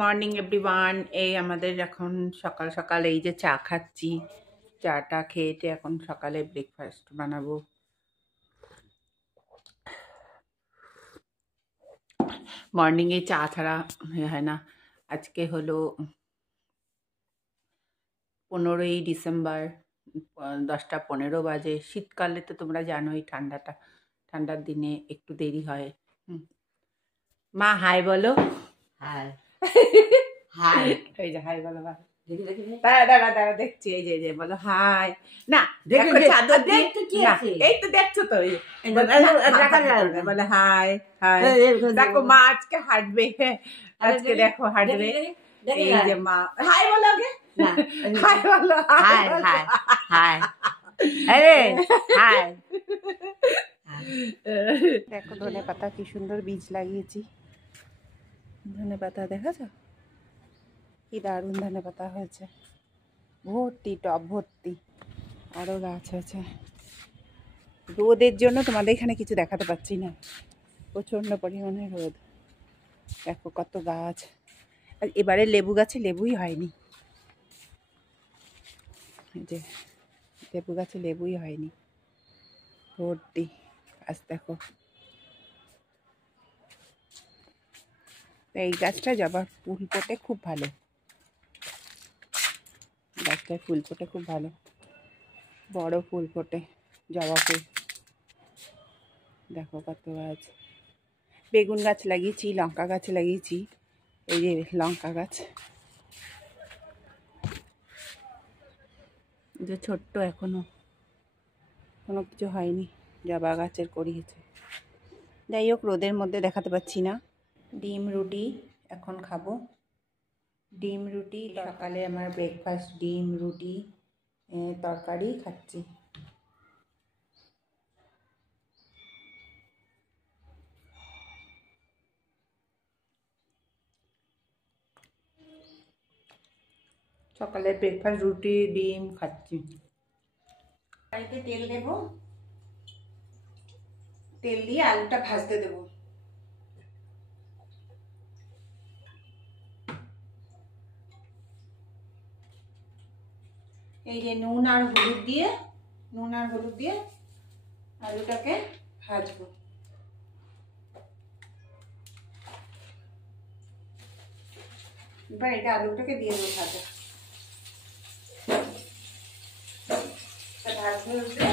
Morning everyone. এই আমাদের এখন সকাল সকাল এই যে চা খাচ্ছি, চাটা খেয়ে এখন সকালে ব্রেকফাস্ট বানাবো। মর্নিংয়ে চা ছাড়া হয় না। আজকে হলো 15ই ডিসেম্বর, 10টা 15 বাজে। শীতকালে তো তোমরা জানোই ঠান্ডার দিনে একটু দেরি হয়। মা হাই বলো। হাই হাই এই যে হাই বলো। দেখি দেখি দাঁড়া দেখছি। এই যে বলো হাই। না দেখো চাদর দিয়ে না, এই তো দেখছো তো বলে হাই হাই। দেখো মা আজকে হাঁটবে, আজকে দেখো হাঁটবে। এই যে মা হাই বলো আগে, হাই বলো, হাই হাই হাই আরে হাই। দেখো ধনে পাতা কি সুন্দর বীজ লাগিয়েছি। ধনে পাতা দেখাছ কি দারুণ ধনে পাতা হয়েছে, ভর্তি টব ভর্তি। আরো গাছ হয়েছে। রোদের জন্য তোমাদের এখানে কিছু দেখাতে পাচ্ছি না, প্রচন্ড পরিমাণে রোদ। দেখো কত গাছ। আর এবারে লেবু গাছে লেবুই হয়নি, যে লেবু গাছে লেবুই হয়নি, ভর্তি গাছ দেখো। এই গাছটা জবা ফুল ফোটে খুব ভালো, গাছটায় ফুল ফোটে খুব ভালো, বড় ফুল ফোটে জবা ফুল। দেখো কত গাছ। বেগুন গাছ লাগিয়েছি, লঙ্কা গাছ লাগিয়েছি। এই যে লঙ্কা গাছ, যে ছোট্ট এখনো কোনো কিছু হয়নি, জবা গাছের করিয়েছে। যাই হোক, রোদের মধ্যে দেখাতে পাচ্ছি না। ডিম রুটি এখন খাবো। ডিম রুটি সকালে আমার ব্রেকফাস্ট, ডিম রুটি তরকারি খাচ্ছি। সকালে ব্রেকফাস্ট রুটি ডিম খাচ্ছি। কড়াইতে তেল দেবো, তেল দিয়ে আলুটা ভাজতে দেবো। এই যে নুন আর হলুদ দিয়ে আলুটাকে ভাজবো। এবার এটা আলুটাকে দিয়ে দেবো ভাজা। ভাজতে উঠলে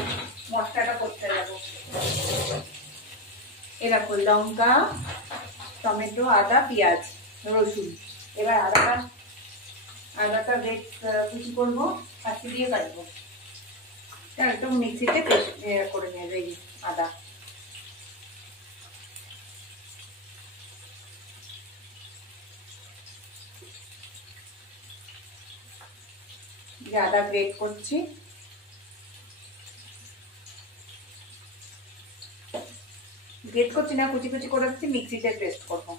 মশলাটা করতে যাবো। এরকম লঙ্কা, টমেটো, আদা, পেঁয়াজ, রসুন। এবার আদাটা কুচি করবো, কাঁচি দিয়ে কাটবো। একদম মিক্সিতে পেস্ট করে নেবে এই আদা। আদা গ্রেট করছি। গ্রেট করছি না, কুচি কুচি করে দিচ্ছি, মিক্সিতে পেস্ট করবো।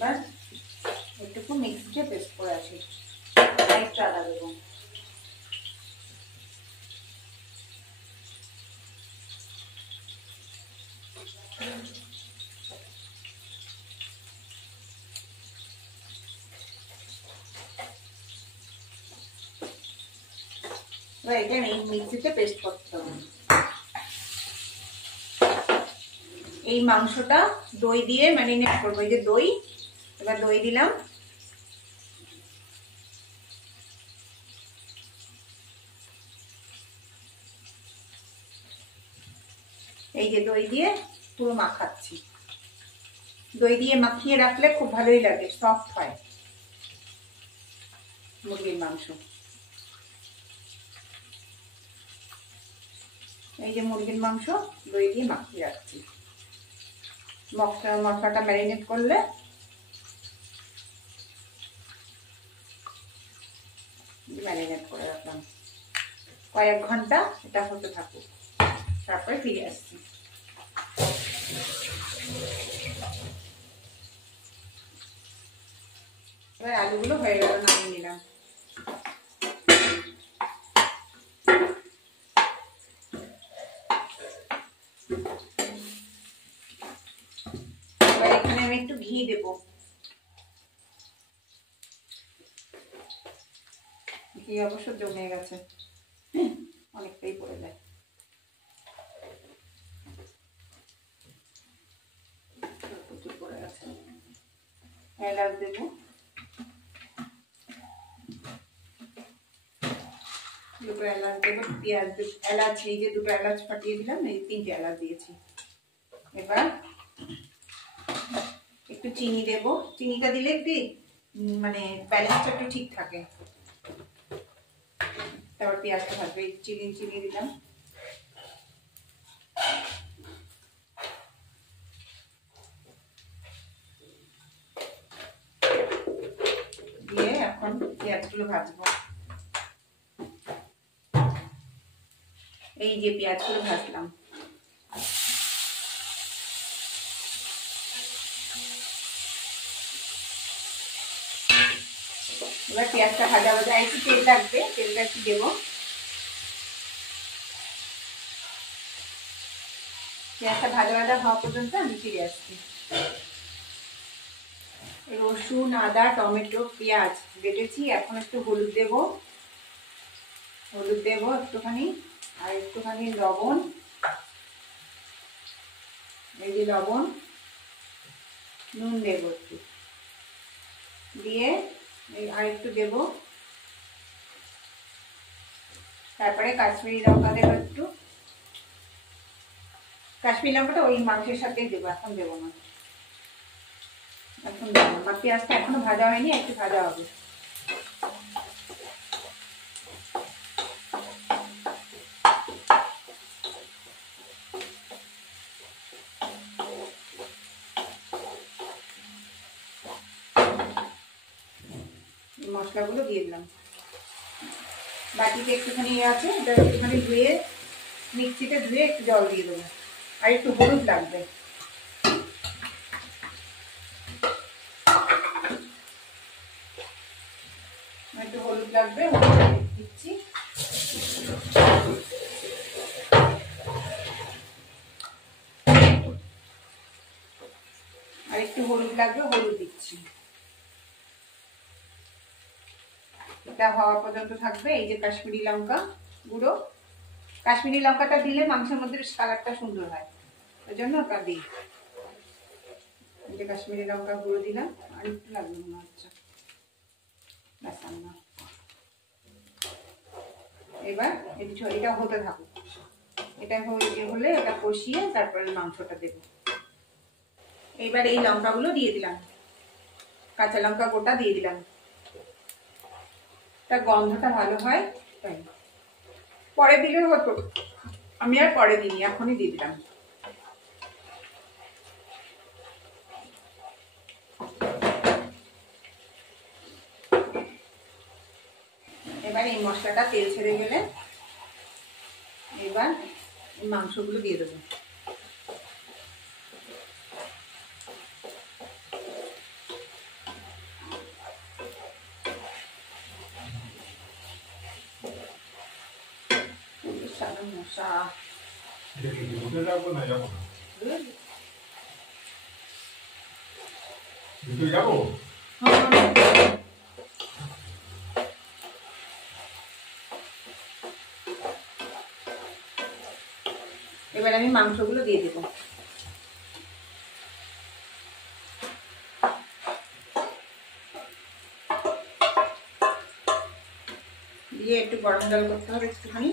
বাস একটু মিক্সিতে পেস্ট করে আসি। একটু আদা দেবো। এটা মিক্সিতে পেস্ট করতে হবে। এই মাংসটা দই দিয়ে ম্যারিনেট করবো। এই যে দই, এবার দই দিলাম। এই যে দই দিয়ে পুরো মাখাচ্ছি। দই দিয়ে মাখিয়ে রাখলে খুব ভালোই লাগে, সফট হয় মুরগির মাংস। এই যে মুরগির মাংস দই দিয়ে মাখিয়ে রাখছি। মশলাটা ম্যারিনেট করলে ম্যারিনেট করে রাখলাম কয়েক ঘন্টা। এটা হতে থাকুক, তারপরে ফিরে আসছি। এবার আলুগুলো হয়ে গেল, নামিয়ে নিলাম। এবার এখানে আমি একটু ঘি দেবো। ঘি অবশ্য জমে গেছে, অনেকটাই পড়ে যায়। প্রচুর পড়ে গেছে। এলাচ দেবো, দুটো এলাচ দেবো, পেঁয়াজ দেবো, এলাচ এই যে দুটো এলাচ ফাটিয়ে দিলাম, এই 3টে এলাচ দিয়েছি। এবার একটু চিনি দেবো, চিনিটা দিলে একটু মানে ব্যালেন্সটা একটু ঠিক থাকে। তারপর পেঁয়াজটা ভাজবে, চিনি দিলাম। দিয়ে এখন পেঁয়াজগুলো ভাজবো। এই যে পেঁয়াজগুলো ভাজলাম, এবার পেঁয়াজটা ভাজা ভাজা, একটু তেল লাগবে, তেলটা একটু দেবো। পেঁয়াজটা ভাজা ভাজা হওয়া পর্যন্ত আমি ফিরে আসছি। রসুন, আদা, টমেটো, পেঁয়াজ বেটেছি। এখন একটু হলুদ দেবো, একটুখানি, আর একটুখানি লবণ, এই যে লবণ, নুন দেবো একটু, দিয়ে আর একটু দেবো। তারপরে কাশ্মীরি লঙ্কা দেবো একটু। কাশ্মীরি লঙ্কাটা ওই মাংসের সাথেই দেবো, এখন দেবো না, এখন দেবো না। পেঁয়াজটা এখনো ভাজা হয়নি, একটু ভাজা হবে। মশলাগুলো দিয়ে দিলাম। বাটিতে একটুখানি আছে, এটা একটুখানি ধুয়ে, মিক্সিতে ধুয়ে একটু জল দিয়ে দেবো। আর একটু হলুদ লাগবে, হলুদ দিচ্ছি। আর একটু হলুদ লাগবে, হলুদ দিচ্ছি। এটা হওয়া পর্যন্ত থাকবে। এই যে কাশ্মীরি লঙ্কা গুঁড়ো, কাশ্মীরি লঙ্কাটা দিলে মাংসের মধ্যে কালারটা সুন্দর হয়, ওই জন্য ওটা দিই। এই যে কাশ্মীরি লঙ্কা গুঁড়ো দিলাম, আর একটু লাগবে মনে হচ্ছে। এবার এটা হতে থাকুক, এটা হলে এটা কষিয়ে তারপরে মাংসটা দেবো। এবার এই লঙ্কাগুলো দিয়ে দিলাম, কাঁচা লঙ্কা গোটা দিয়ে দিলাম, তার গন্ধটা ভালো হয় তাই। পরে দিলে হতো, আমি আর পরে দিইনি, এখনই দিয়ে দিলাম। এবার এই মশলাটা তেল ছেড়ে গেলে এবার এই মাংসগুলো দিয়ে দেবো। মশা যাবো। এবার আমি মাংসগুলো দিয়ে দেবো। দিয়ে একটু গরম জল করতে হবে একটুখানি,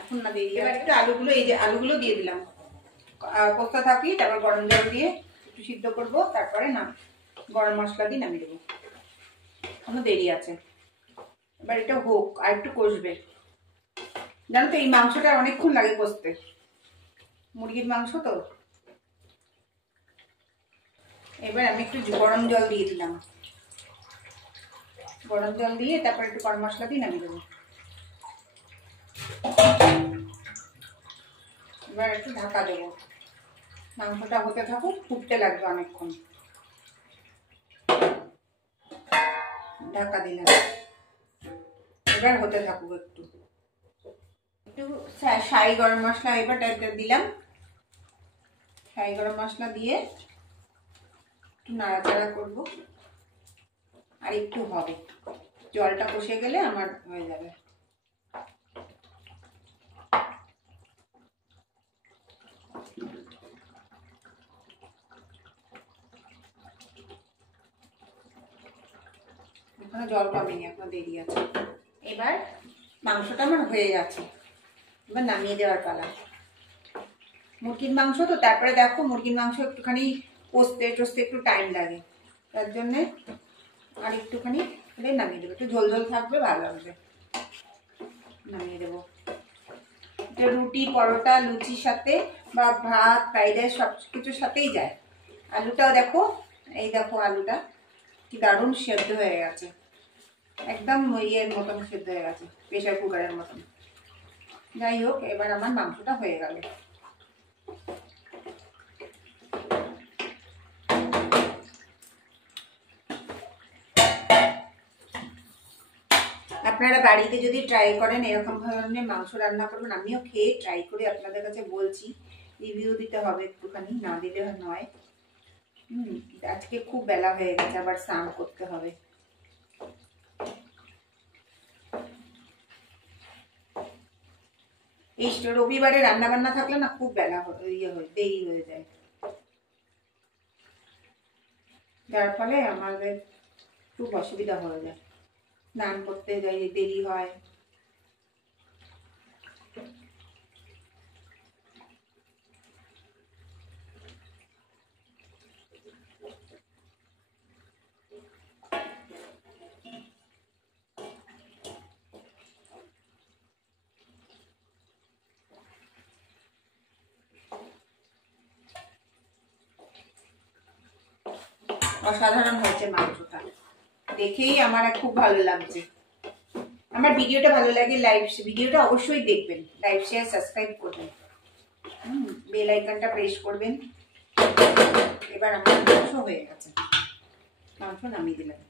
এখন না দিয়ে। এবার একটু আলুগুলো, এই যে আলুগুলো দিয়ে দিলাম, কষা থাকি, তারপর গরম জল দিয়ে একটু সিদ্ধ করবো, তারপরে না গরম মশলা দিয়ে নামিয়ে দেবো। এখনো দেরি আছে। এবার এটা হোক, আর একটু কষবে। জানো তো এই মাংসটা অনেকক্ষণ লাগে কষতে, মুরগির মাংস তো। এবার আমি একটু গরম জল দিয়ে দিলাম, গরম জল দিয়ে তারপর একটু গরম মশলা দিয়ে নামিয়ে দেবো। এবার একটু ঢাকা দেবো, মাংসটা হতে থাকুক, ফুটতে লাগবে অনেকক্ষণ। ঢাকা দিলাম, এবার হতে থাকুক। একটু একটু শাহি গরম মশলা এবার দিলাম, শাহি গরম মশলা দিয়ে একটু নাড়াচাড়া করব, আর একটু হবে, জলটা কষে গেলে আমার হয়ে যাবে। এখনো জল কমেনি, এখনো দেরি আছে। এবার মাংসটা আমার হয়ে যাচ্ছে, এবার নামিয়ে দেওয়ার পালা। মুরগির মাংস তো, তারপরে দেখো মুরগির মাংস একটুখানি কষতে টসতে একটু টাইম লাগে, তার জন্যে আর একটুখানি নামিয়ে দেবো, একটু ঝোল ঝোল থাকবে, ভালো লাগবে। নামিয়ে দেবো। এটা রুটি, পরোটা, লুচির সাথে বা ভাত, ফ্রাইড রাইস সব কিছুর সাথেই যায়। আলুটাও দেখো, এই দেখো আলুটা কি দারুণ সেদ্ধ হয়ে গেছে, একদম ইয়ের মতন সেদ্ধ হয়ে গেছে, প্রেশার কুকারের মতন। যাই হোক, এবার আমার মাংসটা হয়ে গেল। আপনারা বাড়িতে যদি ট্রাই করেন, এরকম ধরনের মাংস রান্না করবেন, আমিও খেয়ে ট্রাই করে আপনাদের কাছে বলছি, রিভিউ দিতে হবে একটুখানি, না দিলে নয়। আজকে খুব বেলা হয়ে গেছে, আবার স্নান করতে হবে। এই রবিবারে রান্না বান্না থাকলে না খুব বেলা দেরি হয়ে যায়, যার ফলে আমাদের খুব অসুবিধা হয়ে যায়, স্নান করতে যাই দেরি হয়। অসাধারণ হয়েছে মাংসটা, দেখেই আমার খুব ভালো লাগছে। আমার ভিডিওটা ভালো লাগে, ভিডিওটা অবশ্যই দেখবেন, লাইক শেয়ার সাবস্ক্রাইব করবেন, বেল আইকনটা প্রেস করবেন। এবার আমার মাংস হয়ে গেছে, মাংস নামিয়ে দিলাম।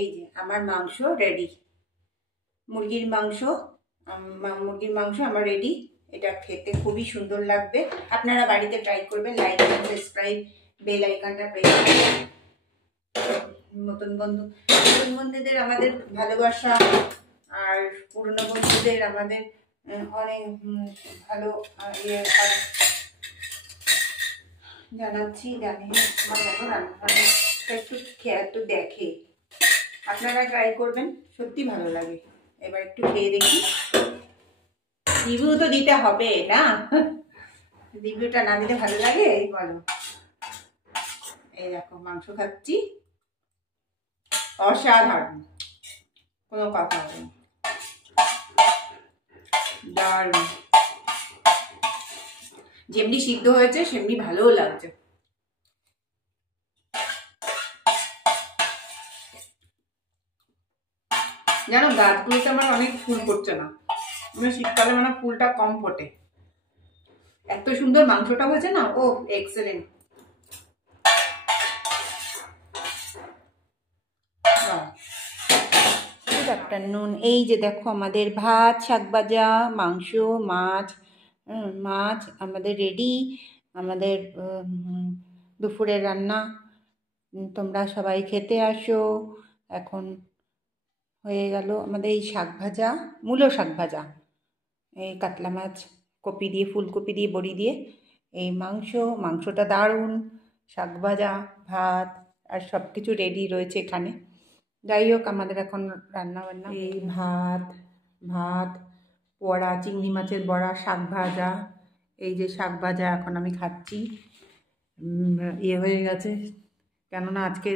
এই যে আমার মাংস রেডি, মুরগির মাংস আমার রেডি। এটা খেতে খুবই সুন্দর লাগবে, আপনারা বাড়িতে ট্রাই করবেন, লাইক সাবস্ক্রাইব, বেল আইকনটা প্রেস করবেন। নতুন বন্ধুদের আমাদের ভালোবাসা, আর পুরনো বন্ধুদের আমাদের অনেক ভালো জানাচ্ছি। জানি আমার মতো রান্নাটা একটু দেখে, আপনারা ট্রাই করবেন, সত্যি ভালো লাগে। এবার একটু খেয়ে দেখি, রিভিউ তো দিতে হবে না, রিভিউটা না দিতে ভালো লাগে বলো। এই দেখো মাংস খাচ্ছি, অসাধারণ, কোনো কথা হবে না, দারুণ। যেমনি সিদ্ধ হয়েছে সেমনি ভালোও লাগছে। জানো, গাছগুলোতে আমার অনেক ফুল ফুটছে না, মানে শীতকালে মানে ফুলটা কম ফোটে, এত সুন্দর মাংসটা হয়েছে না, ও এক্সেলেন্ট। Good afternoon. এই যে দেখো আমাদের ভাত, শাক ভাজা, মাংস, মাছ আমাদের রেডি, আমাদের দুপুরের রান্না। তোমরা সবাই খেতে আসো। এখন হয়ে গেল আমাদের এই শাক ভাজা, মূলো শাক ভাজা, এই কাতলা মাছ, কপি দিয়ে, ফুলকপি দিয়ে, বড়ি দিয়ে, এই মাংসটা দারুণ, শাক ভাজা, ভাত, আর সব কিছু রেডি রয়েছে এখানে। যাই হোক, আমাদের এখন রান্না বান্না, এই ভাত, বড়া, চিংড়ি মাছের বড়া, শাক ভাজা, এই যে শাক ভাজা এখন আমি খাচ্ছি। ইয়ে হয়ে গেছে, কেননা আজকে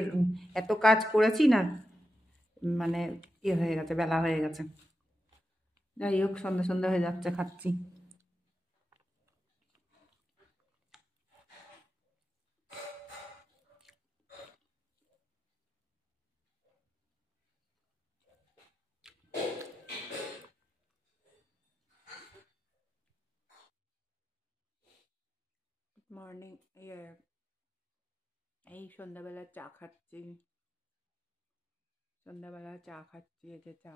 এত কাজ করেছি না, মানে ইয়ে হয়ে গেছে, বেলা হয়ে গেছে। যাই হোক, সন্ধ্যে সন্ধ্যে হয়ে যাচ্ছে, খাচ্ছি। মর্নিং, ইয়ে, এই সন্ধ্যাবেলা চা খাচ্ছি। সন্ধ্যাবেলা চা খাচ্ছি, এই যে চা।